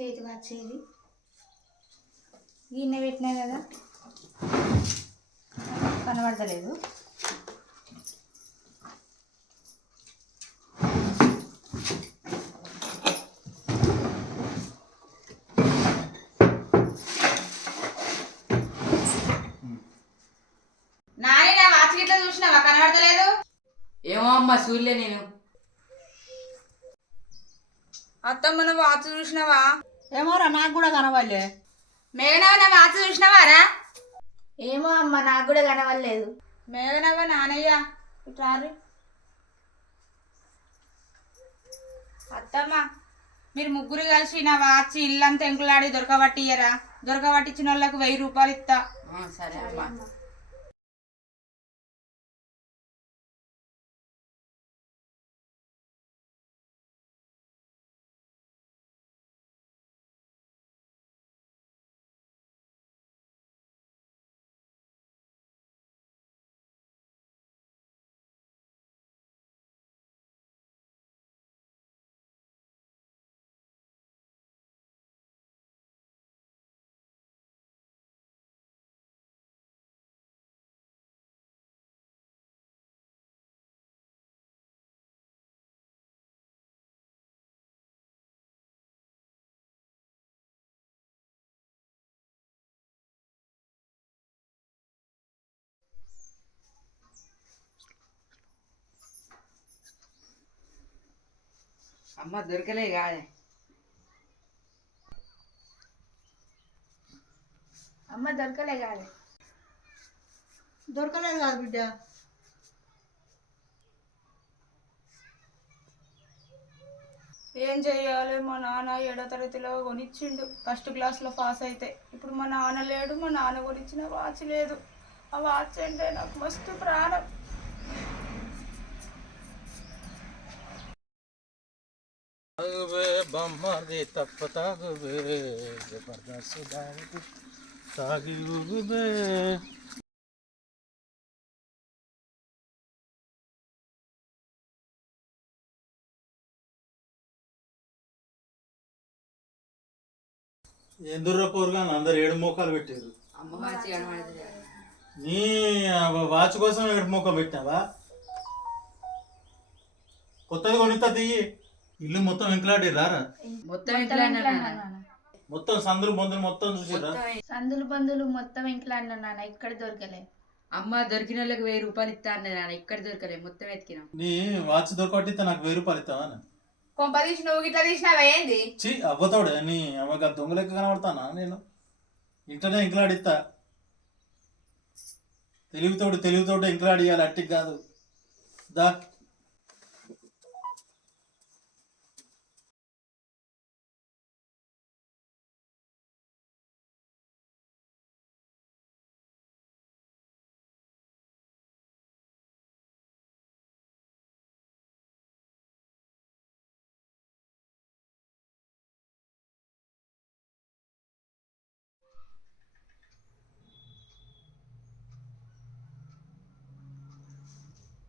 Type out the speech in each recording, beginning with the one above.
చేతి వచ్చేది. గిన్నె పెట్టినా కదా. కనబడతలేదు. నాని నా వాచ్ గిట్ల చూసినావా? కనబడతలేదు? ఏమో అమ్మ చూడలే నేను. అత్తమ్మ నువ్వు వాచ్ చూసినావా? ఏమోరా నాకు కూడా కనవాలే మేఘనవ్వ నా వాచ్ చూసినావారా ఏమో అమ్మ నాకు కూడా కనవలేదు మేఘనవ్వ నానయ్య ఇట్రారు అత్తమ్మ మీరు ముగ్గురు కలిసి నా వాచ్ ఇల్లంతా ఎంకులాడి దొరకబట్టియ్యరా? దొరకబట్టించిన వాళ్ళకు వెయ్యి రూపాయలు ఇస్తా ఆ, సరే అమ్మ. అమ్మ దొరకలే కాదే. అమ్మ దొరకలే కాదు. దొరకలేదు కాదు బిడ్డ. ఏం చెయ్యాలి? మా నాన్న ఏడో తరగతిలో కొనిచ్చిండు. ఫస్ట్ క్లాస్లో పాస్ అయితే. ఇప్పుడు మా నాన్న లేడు మా నాన్న కొనిచ్చిన వాచ్ లేదు. ఆ వాచ్ అంటే నాకు మస్తు ప్రాణం. తాగుబే బొమ్మది తప్ప తాగుబే జబర్దస్త్ దానికి తాగి ఊగుబే ఎందుర్ర పోరుగా అందరు ఏడు మోకాలు పెట్టారు అమ్మ మంచి కనబడదు నీ వాచ్ కోసం ఏడు మోకం పెట్టినావా కొత్తది కొనిస్తా తీయి ఇల్లు మొత్తం వెంకలాడి రారా మొత్తం ఇంట్లో మొత్తం సందులు బొందులు మొత్తం చూసిరా సందులు బంధువులు మొత్తం ఇంట్లో అన్నా నాన్న ఇక్కడ దొరకలే. అమ్మ దొరికిన వాళ్ళకి వెయ్యి రూపాయలు ఇస్తా అన్నది నాన్న ఇక్కడ దొరకలే మొత్తం ఎతికినాం నీ వాచ్ దొరకబట్టితే నాకు వెయ్యి రూపాయలు ఇస్తావా కొంప తీసి నువ్వు గిట్లా తీసినావా ఏంది? చి అవ్వతాడు నీ అమ్మగా దొంగ లెక్క కనబడతానా నేను? ఇంట్లోనే ఇంకలాడిస్తా తెలివితోడు తెలివితోడు ఇంకలాడియాలి అట్టికి కాదు. దా.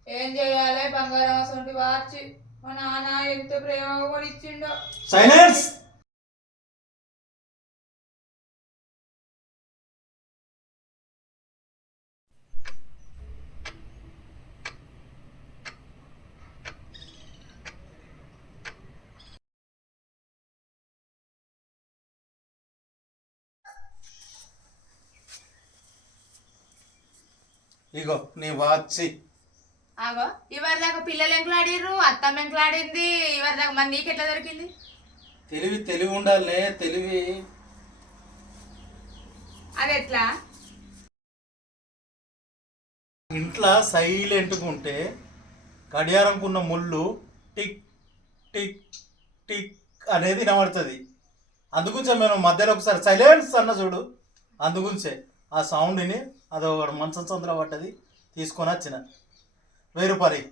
ఏం చేయాలి? బంగారం అసలు వాచ్ మా నాన్న ఎంత ప్రేమగా కొనిచ్చిండో సైలెన్స్ ఇగో నీ వాచి ఆగో ఇవరి దాకా పిల్లలు ఎంకులాడిర్రు అత్తమ్మ ఎంకులాడింది ఇవరి దాకా మరి నీకు ఎట్లా దొరికింది? తెలివి తెలివి ఉండాలే తెలివి. అది ఎట్లా ఇంట్లో సైలెంట్గా ఉంటే గడియారంకున్న ముళ్ళు టిక్ టిక్ టిక్ అనేది వినబడుతుంది. అందుగుంచే మేము మధ్యలో ఒకసారి సైలెన్స్ అన్న చూడు. అందుగుంచే ఆ సౌండ్ని అది ఒక మంచం చంద్ర పట్టది తీసుకొని వచ్చిన. వెయ్యి రూపాయలు